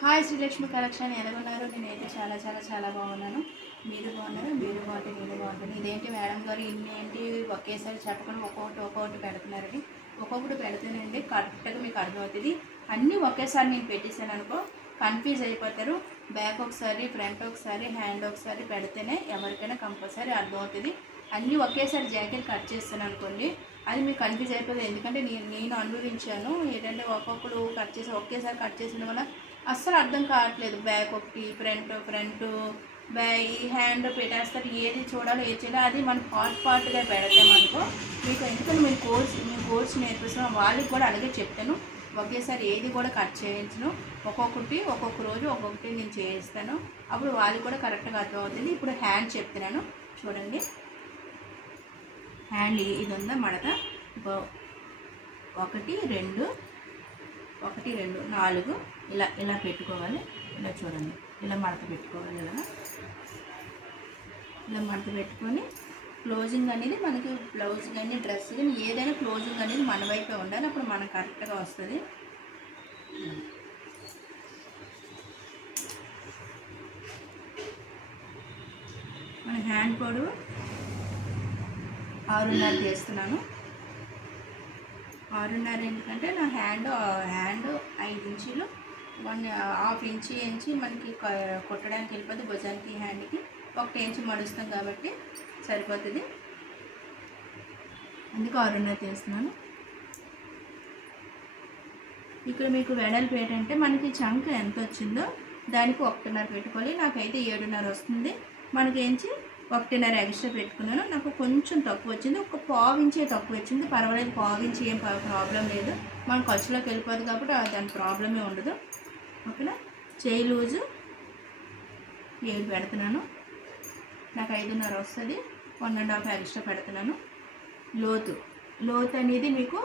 Hi Srilakshmi collection ఎలాగున్నారు? నేనైతే చాలా చాలా చాలా బాగున్నాను. మీరు బాగున్నారు? మీరు బాగుంటే నేను బాగుంటాను. ఇదేంటి మేడం గారు ఇన్ని ఏంటి ఒకేసారి చెప్పకుండా ఒక్కొక్కటి పెడుతున్నారండి. ఒక్కొక్కటి పెడితేనండి కరెక్ట్గా మీకు అర్థమవుతుంది. అన్నీ ఒకేసారి నేను పెట్టేశాను అనుకో కన్ఫ్యూజ్ అయిపోతారు. బ్యాక్ ఒకసారి, ఫ్రంట్ ఒకసారి, హ్యాండ్ ఒకసారి పెడితేనే ఎవరికైనా కంపల్సరీ అర్థమవుతుంది. అన్నీ ఒకేసారి జాకెట్ కట్ చేస్తాను అనుకోండి, అది మీకు కన్ఫ్యూజ్ అయిపోతుంది. ఎందుకంటే నేను అనుభవించాను. ఏంటంటే ఒక్కొక్కడు కట్ చేసి ఒకేసారి కట్ చేసిన వల్ల అస్సలు అర్థం కావట్లేదు. బ్యాక్ ఒకటి, ఫ్రంట్ ఈ హ్యాండ్ పెట్టేస్తారు. ఏది చూడాలో ఏది చేయాలో అది మనం పార్ట్గా పెడతామనుకో మీకు. ఎందుకంటే మేము కోర్స్ నేర్పిస్తున్నాం, వాళ్ళకి కూడా అలాగే చెప్తాను. ఒకేసారి ఏది కూడా కట్ చేయించను. ఒక్కొక్క రోజు ఒక్కొక్కటి నేను చేయిస్తాను. అప్పుడు వాళ్ళకి కూడా కరెక్ట్గా అర్థమవుతుంది. ఇప్పుడు హ్యాండ్ చెప్తున్నాను చూడండి. హ్యాండ్ ఇది ఉందా మడత, 1 2 4 ఇలా పెట్టుకోవాలి. ఇలా చూడండి, ఇలా మడత పెట్టుకోవాలి. ఇలా మడత పెట్టుకొని క్లోజింగ్ అనేది మనకి బ్లౌజ్ కానీ డ్రెస్ కానీ ఏదైనా క్లోజింగ్ అనేది మన వైపే ఉండాలి. అప్పుడు మనకు కరెక్ట్గా వస్తుంది. మన హ్యాండ్ పొడవు 6.5 చేస్తున్నాను. 6.5 ఎందుకంటే నా హ్యాండ్ 5 ఇంచీలు, 1.5 ఇంచి మనకి కొట్టడానికి వెళ్ళిపోతుంది. భుజానికి హ్యాండ్కి 1 ఇంచు మడుస్తాం కాబట్టి సరిపోతుంది. అందుకు 6.5 చేస్తున్నాను. ఇక్కడ మీకు వెడల్పు ఏంటంటే మనకి చంక ఎంత వచ్చిందో దానికి 1.5 పెట్టుకోవాలి. నాకైతే 7.5 వస్తుంది. మనకేంచి 1.5 ఎక్స్ట్రా పెట్టుకున్నాను. నాకు కొంచెం తక్కువ వచ్చింది, ఒక 1/4 ఇంచే తక్కువ వచ్చింది. పర్వాలేదు, 1/4 ఇంచ్ ఏం ప్రాబ్లం లేదు. మన ఖర్చులోకి వెళ్ళిపోతుంది కాబట్టి దాని ప్రాబ్లమే ఉండదు. ఓకేనా. చేయి లూజు 7 పెడుతున్నాను. నాకు 5.5 వస్తుంది. 1.5 ఎక్స్ట్రా పెడుతున్నాను. లోతు అనేది మీకు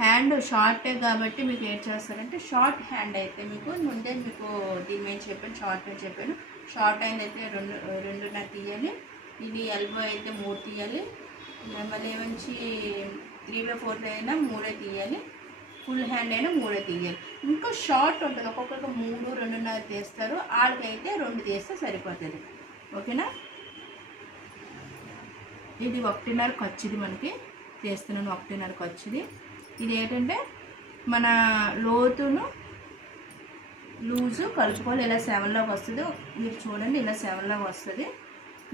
హ్యాండ్ షార్టే కాబట్టి మీకు ఏం చేస్తారంటే, షార్ట్ హ్యాండ్ అయితే మీకు ముందే మీకు దీని మీద చెప్పాను, షార్ట్ అని చెప్పాను. షార్ట్ హ్యాండ్ అయితే 2.5 తీయాలి. ఇది ఎల్బో అయితే 3 తీయాలి. మళ్ళీ ఏమంచి 3/4 అయినా 3 తీయాలి. ఫుల్ హ్యాండ్ అయినా 3 తీయాలి. ఇంకా షార్ట్ ఉంటుంది, ఒక్కొక్కరికి 3, 2.5 తీస్తారు. వాళ్ళకైతే 2 తీస్తే సరిపోతుంది. ఓకేనా. ఇది 1.5 ఖర్చుది మనకి తీస్తున్నాను. 1.5 ఖర్చుది. ఇది ఏంటంటే మన లోతును లూజు కలుపుకోవాలి. ఇలా 7లాగా వస్తుంది. మీరు చూడండి, ఇలా 7లాగా వస్తుంది.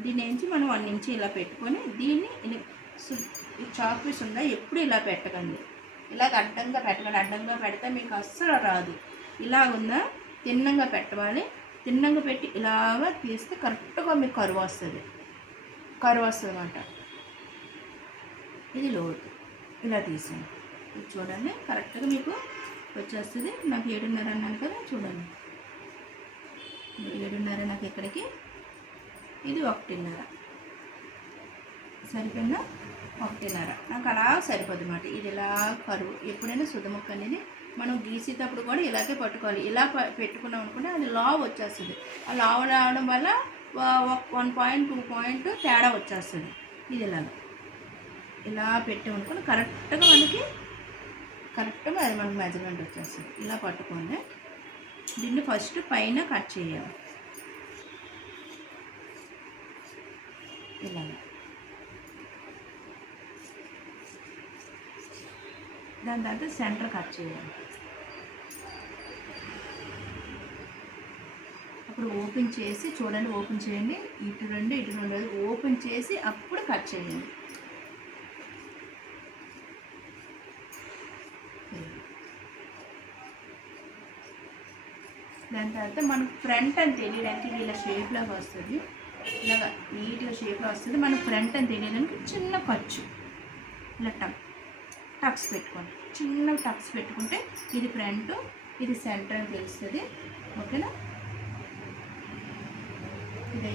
దీని నుంచి మనం 1 ఇంచ్ ఇలా పెట్టుకొని దీన్ని చాక్ పీస్ ఉందా ఎప్పుడు ఇలా పెట్టకండి. ఇలాగ అడ్డంగా పెట్టకండి. అడ్డంగా పెడితే మీకు అస్సలు రాదు. ఇలాగుందా తిన్నంగా పెట్టవాలి. తిన్నంగా పెట్టి ఇలాగా తీస్తే కరెక్ట్గా మీకు కరువు వస్తుంది అన్నమాట. ఇది లోతు ఇలా తీసాను. చూడండి కరెక్ట్గా మీకు వచ్చేస్తుంది. నాకు 7.5 అన్నాను కదా, చూడండి 7.5 నాకు ఇక్కడికి. ఇది 1.5 సరిపోయిందా? 1.5 నాకు అలా సరిపోద్ది అన్నమాట. ఇది ఇలా కరువు. ఎప్పుడైనా సుద్దముక్క అనేది మనం గీసేటప్పుడు కూడా ఇలాగే పట్టుకోవాలి. ఇలా పెట్టుకున్నాం అనుకుంటే అది లావ్ వచ్చేస్తుంది. ఆ లావ్ రావడం వల్ల 1 పాయింట్ 2 పాయింట్ తేడా వచ్చేస్తుంది. ఇది ఇలా పెట్టామనుకుని కరెక్ట్గా అది మనకు మెజర్మెంట్ వచ్చేస్తుంది. ఇలా పట్టుకోండి. దీన్ని ఫస్ట్ పైన కట్ చేయాలి. ఇలా దాని తర్వాత సెంటర్ కట్ చేయాలి. అప్పుడు ఓపెన్ చేసి చూడండి, ఓపెన్ చేయండి. ఇటు 2 ఓపెన్ చేసి అప్పుడు కట్ చేయండి. దాని తర్వాత మనకు ఫ్రంట్ అని తెలియడానికి ఇలా షేప్లాగా వస్తుంది. ఇలాగా నీట్గా షేప్లో వస్తుంది. మనకు ఫ్రంట్ అని తెలియడానికి చిన్న ఖర్చు ఇలా టక్స్ పెట్టుకోండి. చిన్న టక్స్ పెట్టుకుంటే ఇది ఫ్రంట్, ఇది సెంటర్ అని తెలుస్తుంది. ఓకేనా. ఇది